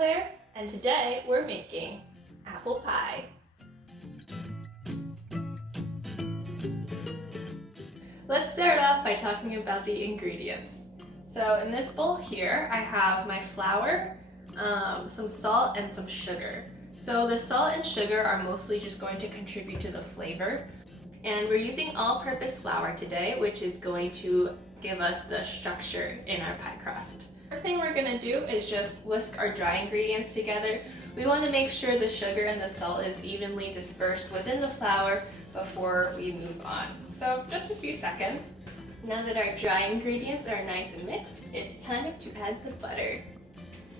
there, and today we're making apple pie. Let's start off by talking about the ingredients. So in this bowl here, I have my flour, some salt, and some sugar. So the salt and sugar are mostly just going to contribute to the flavor. And we're using all-purpose flour today, which is going to give us the structure in our pie crust. First thing we're gonna do is just whisk our dry ingredients together. We want to make sure the sugar and the salt is evenly dispersed within the flour before we move on. So just a few seconds. Now that our dry ingredients are nice and mixed, it's time to add the butter.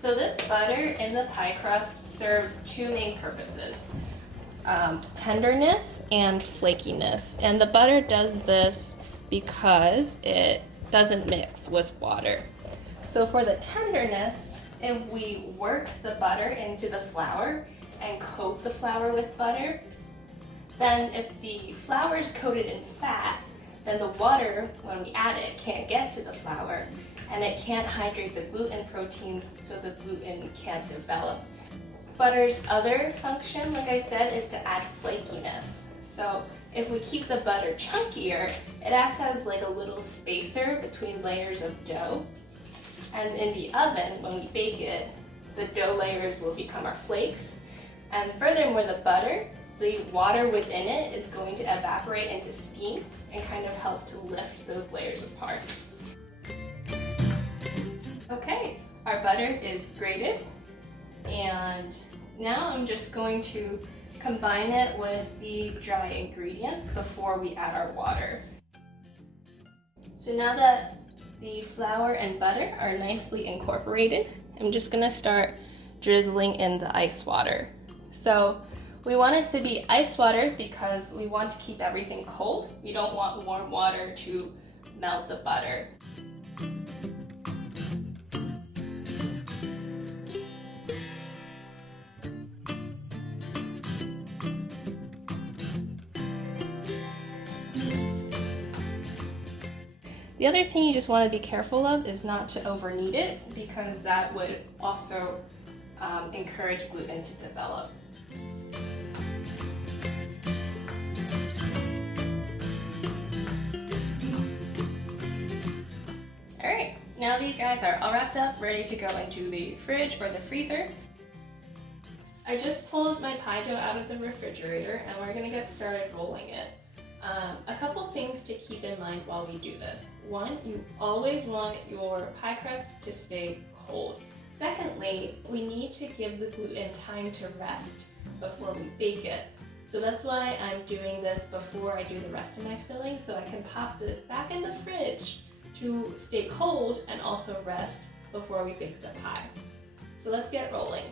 So this butter in the pie crust serves two main purposes. Tenderness and flakiness. And the butter does this because it doesn't mix with water. So for the tenderness, if we work the butter into the flour and coat the flour with butter, then if the flour is coated in fat, then the water, when we add it, can't get to the flour and it can't hydrate the gluten proteins so the gluten can't develop. Butter's other function, like I said, is to add flakiness. So if we keep the butter chunkier, it acts as like a little spacer between layers of dough. And in the oven, when we bake it, the dough layers will become our flakes. And furthermore, the butter, the water within it is going to evaporate into steam and kind of help to lift those layers apart. Okay, our butter is grated, and now I'm just going to combine it with the dry ingredients before we add our water. So now that the flour and butter are nicely incorporated, I'm just gonna start drizzling in the ice water. So we want it to be ice water because we want to keep everything cold. We don't want warm water to melt the butter. The other thing you just want to be careful of is not to over knead it, because that would also encourage gluten to develop. Alright, now these guys are all wrapped up, ready to go into the fridge or the freezer. I just pulled my pie dough out of the refrigerator and we're going to get started rolling it. A couple things to keep in mind while we do this. One, you always want your pie crust to stay cold. Secondly, we need to give the gluten time to rest before we bake it. So that's why I'm doing this before I do the rest of my filling, so I can pop this back in the fridge to stay cold and also rest before we bake the pie. So let's get rolling.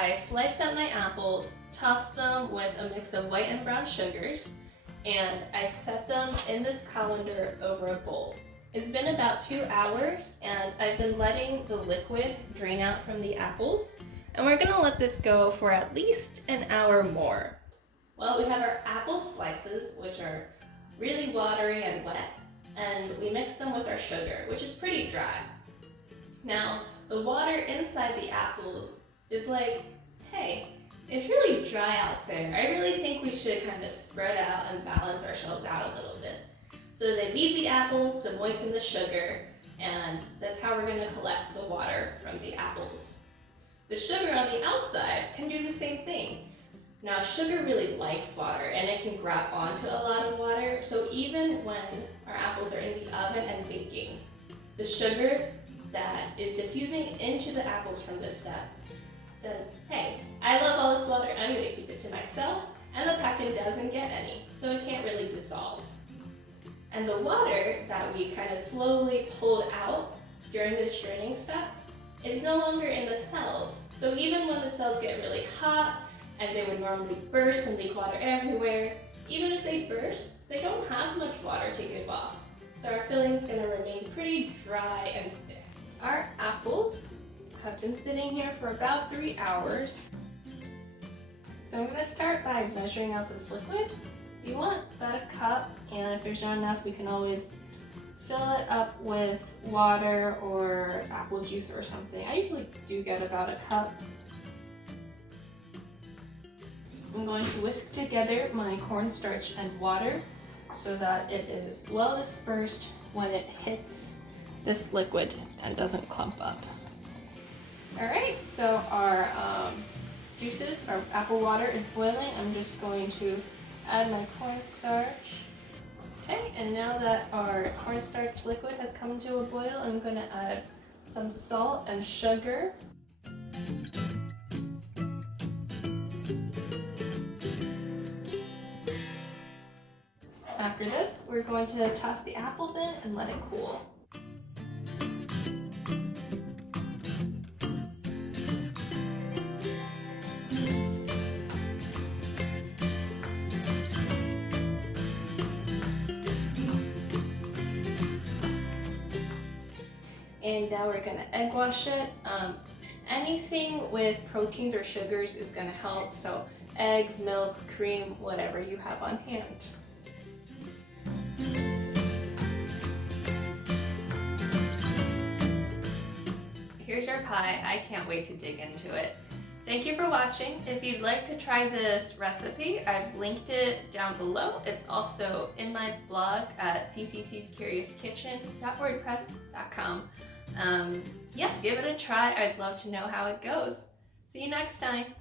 I sliced up my apples, tossed them with a mix of white and brown sugars, and I set them in this colander over a bowl. It's been about 2 hours, and I've been letting the liquid drain out from the apples, and we're gonna let this go for at least an hour more. Well, we have our apple slices, which are really watery and wet, and we mix them with our sugar, which is pretty dry. Now, the water inside the apples is like, hey, it's really dry out there. I really think we should kind of spread out and balance ourselves out a little bit. So they leave the apple to moisten the sugar, and that's how we're going to collect the water from the apples. The sugar on the outside can do the same thing. Now, sugar really likes water, and it can grab onto a lot of water, so even when our apples are in the oven and baking, the sugar that is diffusing into the apples from this step says, hey, I love all this water, I'm going to keep it to myself, and the pectin doesn't get any, so it can't really dissolve. And the water that we kind of slowly pulled out during the straining step is no longer in the cells. So even when the cells get really hot and they would normally burst and leak water everywhere, even if they burst, they don't have much water to give off. So our filling is going to remain pretty dry and thick. Our apples have been sitting here for about 3 hours. So I'm going to start by measuring out this liquid. you want about a cup, and if there's not enough, we can always fill it up with water or apple juice or something. I usually do get about a cup. I'm going to whisk together my cornstarch and water so that it is well dispersed when it hits this liquid and doesn't clump up. Alright, so our juices, our apple water is boiling. I'm just going to add my cornstarch. Okay, and now that our cornstarch liquid has come to a boil, I'm going to add some salt and sugar. After this, we're going to toss the apples in and let it cool. And now we're gonna egg wash it. Anything with proteins or sugars is gonna help, so egg, milk, cream, whatever you have on hand. Here's your pie. I can't wait to dig into it. Thank you for watching. If you'd like to try this recipe, I've linked it down below. It's also in my blog at cccskitchen.wordpress.com. Yeah, give it a try. I'd love to know how it goes. See you next time.